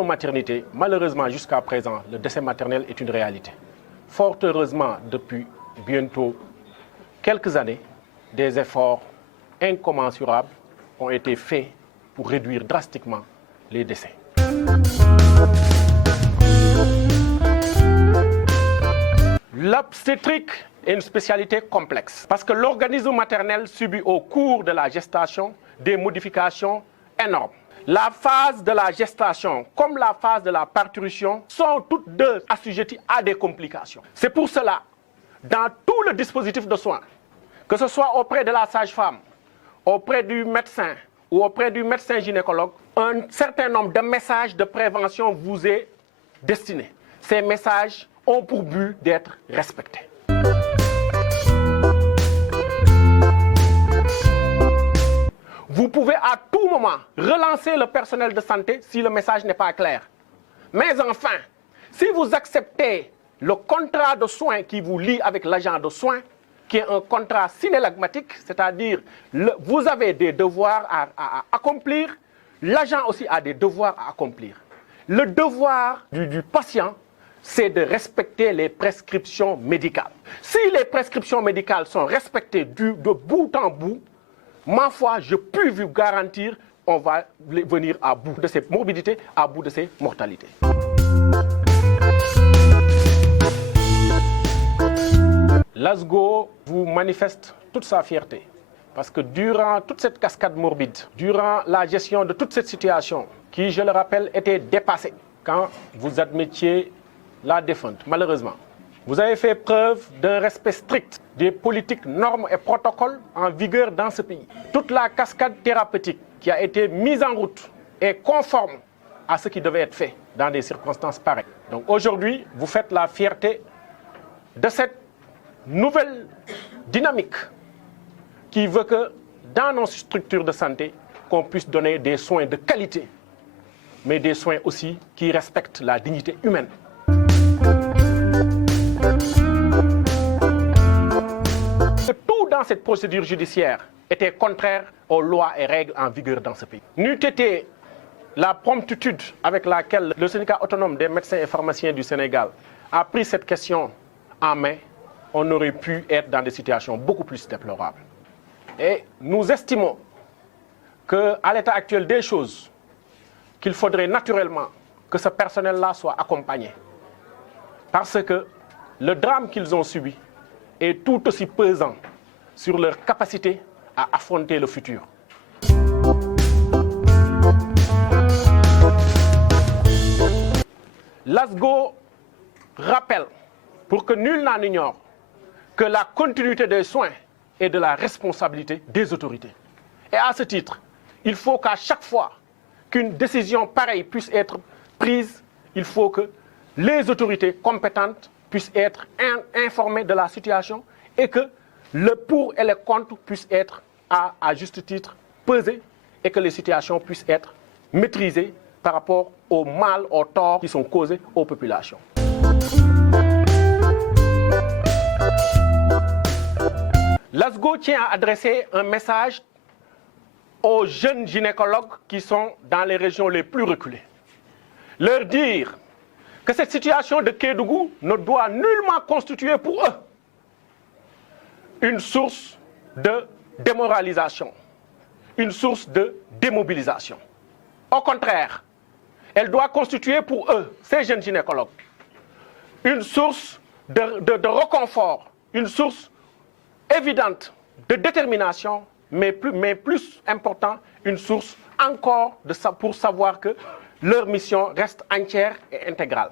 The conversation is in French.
nos maternités, malheureusement jusqu'à présent, le décès maternel est une réalité. Fort heureusement, depuis bientôt quelques années, des efforts incommensurables ont été faits pour réduire drastiquement les décès. L'obstétrique est une spécialité complexe parce que l'organisme maternel subit au cours de la gestation des modifications énormes. La phase de la gestation comme la phase de la parturition sont toutes deux assujetties à des complications. C'est pour cela, dans tout le dispositif de soins, que ce soit auprès de la sage-femme, auprès du médecin ou auprès du médecin gynécologue, un certain nombre de messages de prévention vous est destiné. Ces messages ont pour but d'être respectés. Vous pouvez à tout moment relancer le personnel de santé si le message n'est pas clair. Mais enfin, si vous acceptez le contrat de soins qui vous lie avec l'agent de soins, qui est un contrat synélagmatique, c'est-à-dire vous avez des devoirs à accomplir, l'agent aussi a des devoirs à accomplir. Le devoir du patient, c'est de respecter les prescriptions médicales. Si les prescriptions médicales sont respectées de bout en bout, ma foi, je puis vous garantir qu'on va venir à bout de ces morbidités, à bout de ces mortalités. L'ASGO vous manifeste toute sa fierté parce que durant toute cette cascade morbide, durant la gestion de toute cette situation, qui, je le rappelle, était dépassée quand vous admettiez la défunte, malheureusement, vous avez fait preuve d'un respect strict des politiques, normes et protocoles en vigueur dans ce pays. Toute la cascade thérapeutique qui a été mise en route est conforme à ce qui devait être fait dans des circonstances pareilles. Donc aujourd'hui, vous faites la fierté de cette nouvelle dynamique qui veut que dans nos structures de santé, qu'on puisse donner des soins de qualité, mais des soins aussi qui respectent la dignité humaine. Tout dans cette procédure judiciaire était contraire aux lois et règles en vigueur dans ce pays. N'eût été la promptitude avec laquelle le syndicat autonome des médecins et pharmaciens du Sénégal a pris cette question en main, on aurait pu être dans des situations beaucoup plus déplorables. Et nous estimons qu'à l'état actuel des choses, qu'il faudrait naturellement que ce personnel-là soit accompagné. Parce que le drame qu'ils ont subi est tout aussi pesant sur leur capacité à affronter le futur. L'ASGO rappelle, pour que nul n'en ignore, que la continuité des soins est de la responsabilité des autorités. Et à ce titre, il faut qu'à chaque fois qu'une décision pareille puisse être prise, il faut que les autorités compétentes puissent être informées de la situation et que le pour et le contre puissent être à juste titre pesés et que les situations puissent être maîtrisées par rapport au mal, aux torts qui sont causés aux populations. L'ASGO tient à adresser un message aux jeunes gynécologues qui sont dans les régions les plus reculées. Leur dire que cette situation de Kédougou ne doit nullement constituer pour eux une source de démoralisation, une source de démobilisation. Au contraire, elle doit constituer pour eux, ces jeunes gynécologues, une source de réconfort, une source évidente de détermination, mais plus important, une source encore pour savoir que leur mission reste entière et intégrale.